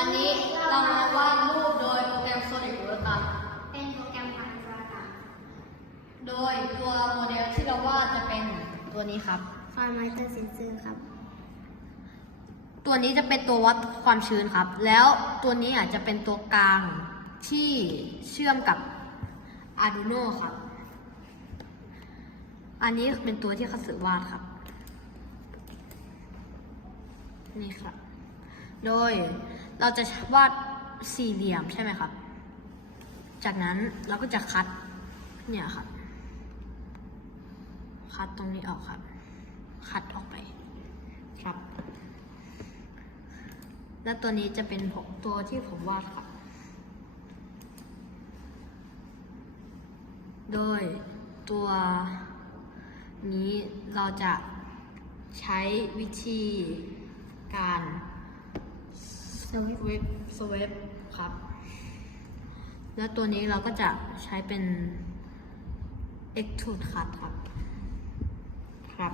วันนี้เรามาวาดรูปโดยโปรแกรม Solid World เป็นโปรแกรมทางโทรศัพท์โดยตัวโมเดลที่เราวาดจะเป็นตัวนี้ครับไฟล์มาสเตอร์เซนเซอร์ครับ ตัวนี้จะเป็นตัววัดความชื้นครับ แล้วตัวนี้อาจจะเป็นตัวกลางที่เชื่อมกับ Arduino ครับ อันนี้เป็นตัวที่คัตสึวาดครับ นี่ครับ โดย เราจะวาดสี่เหลี่ยมใช่ไหมครับ จากนั้นเราก็จะคัดเนี่ยครับ คัดตรงนี้ออกครับ คัดออกไปครับ และตัวนี้จะเป็นผมตัวที่ผมวาดครับ โดยตัวนี้เราจะใช้วิธีการ สวิตช์เว็บสเวปครับ และตัวนี้เราก็จะใช้เป็น extrude cut ครับ ครับ